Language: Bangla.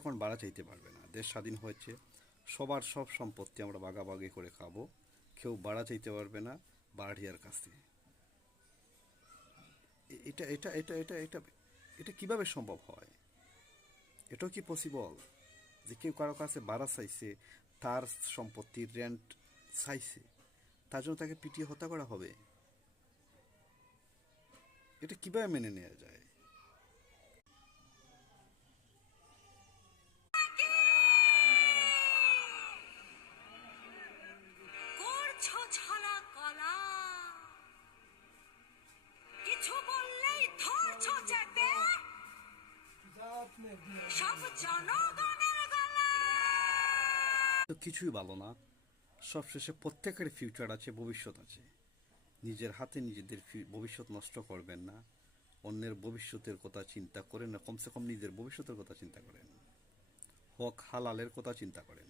এখন বাড়া চাইতে পারবে না। দেশ স্বাধীন হয়েছে, সবার সব সম্পত্তি আমরা ভাগাভাগি করে খাবো, কেউ বাড়া চাইতে পারবে না বাড়িয়ার কাছে। এটা এটা এটা এটা এটা এটা কিভাবে সম্ভব হয়? এটাও কি পসিবল যে কেউ কারো কাছে বাড়া চাইছে, তার সম্পত্তির রেন্ট চাইছে, তার জন্য তাকে পিটিয়ে হত্যা করা হবে? এটা কিভাবে মেনে নেওয়া যায়? করছো ছলা কলা, কিছু বললেই ধরছো চেপে, সব জনগণের গলা। তো কিছুই ভালো না। সবশেষে প্রত্যেকের ফিউচার আছে, ভবিষ্যৎ আছে। নিজের হাতে নিজেদের ভবিষ্যৎ নষ্ট করবেন না। অন্যের ভবিষ্যতের কথা চিন্তা করেন না, কমসে কম নিজের ভবিষ্যতের কথা চিন্তা করেন। হক হালালের কথা চিন্তা করেন।